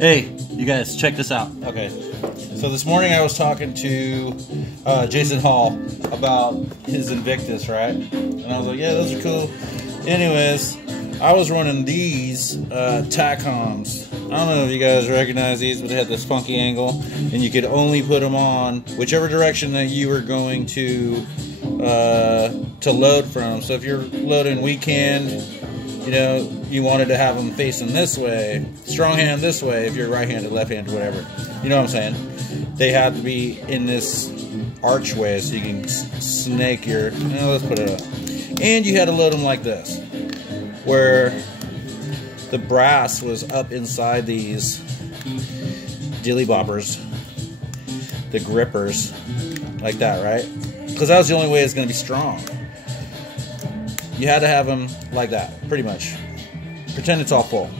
Hey, you guys, check this out. Okay, so this morning I was talking to Jason Hall about his Invictus, right? And I was like, yeah, those are cool. Anyways, I was running these Taccoms. I don't know if you guys recognize these, but they had this funky angle, and you could only put them on whichever direction that you were going to load from. So if you're loading weekend, you know, you wanted to have them facing this way, strong hand this way, if you're right-handed, left-handed, whatever. You know what I'm saying? They have to be in this archway so you can snake your, let's put it up. And you had to load them like this, where the brass was up inside these dilly boppers, the grippers, like that, right? Because that was the only way it's going to be strong. You had to have them like that, pretty much. Pretend it's all full.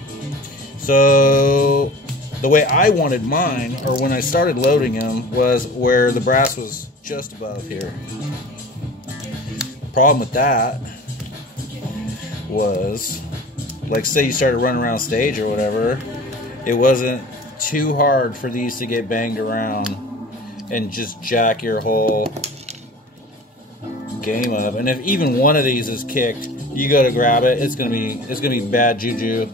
So the way I wanted mine, or when I started loading them, was where the brass was just above here. The problem with that was, like, say you started running around stage or whatever, it wasn't too hard for these to get banged around and just jack your whole game up. And if even one of these is kicked, you go to grab it, it's gonna be bad juju.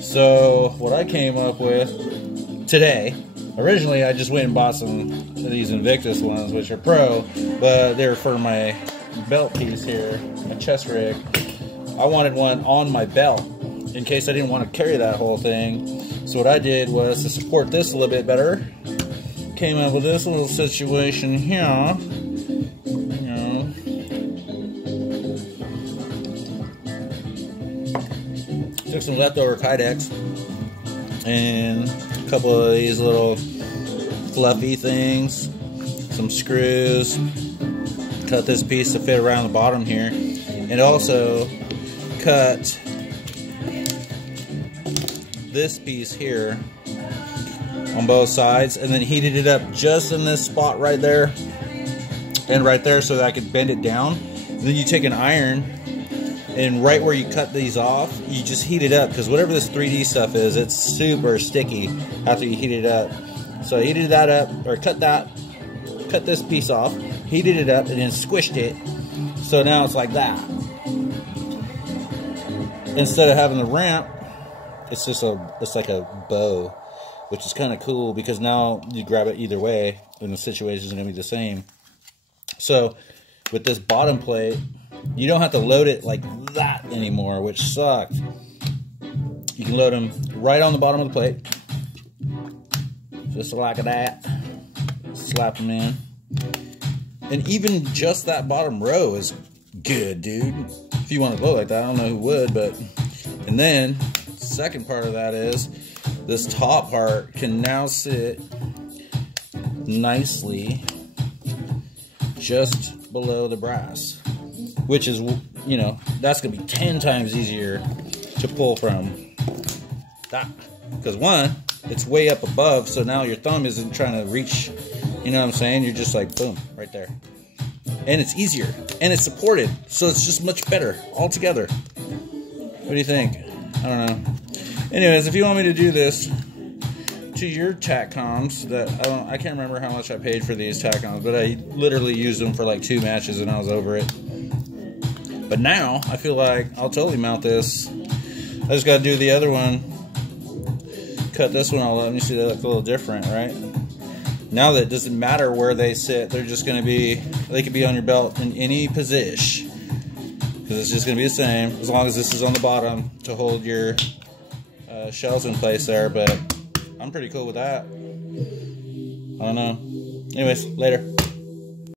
So what I came up with today, originally I just went and bought some of these Invictus ones, which are pro, but they're for my belt piece here, my chest rig. I wanted one on my belt in case I didn't want to carry that whole thing. So what I did was, to support this a little bit better, came up with this little situation here. Took some leftover Kydex and a couple of these little fluffy things, some screws, cut this piece to fit around the bottom here, and also cut this piece here on both sides, and then heated it up just in this spot right there and right there so that I could bend it down. And then you take an iron, and right where you cut these off, you just heat it up, because whatever this 3D stuff is, it's super sticky after you heat it up. So I heated that up, or cut this piece off, heated it up, and then squished it. So now it's like that. Instead of having the ramp, it's like a bow, which is kind of cool, because now you grab it either way, and the situation is going to be the same. So with this bottom plate, you don't have to load it like that anymore, which sucked. You can load them right on the bottom of the plate, just like that. Slap them in, and even just that bottom row is good, dude. If you want to load like that, I don't know who would, but. And then second part of that is this top part can now sit nicely just below the brass, which is, you know, that's gonna be 10 times easier to pull from that, because one, it's way up above, so now your thumb isn't trying to reach, you know what I'm saying? You're just like, boom, right there. And it's easier, and it's supported, so it's just much better altogether. What do you think? I don't know. Anyways, if you want me to do this to your Taccoms, that I can't remember how much I paid for these Taccoms, but I literally used them for like 2 matches and I was over it. But now I feel like I'll totally mount this. I just gotta do the other one. Cut this one all up. You see they look a little different, right? Now that it doesn't matter where they sit, they're just gonna be, they could be on your belt in any position, because it's just going to be the same, as long as this is on the bottom to hold your shells in place there. But I'm pretty cool with that. I don't know. Anyways, later.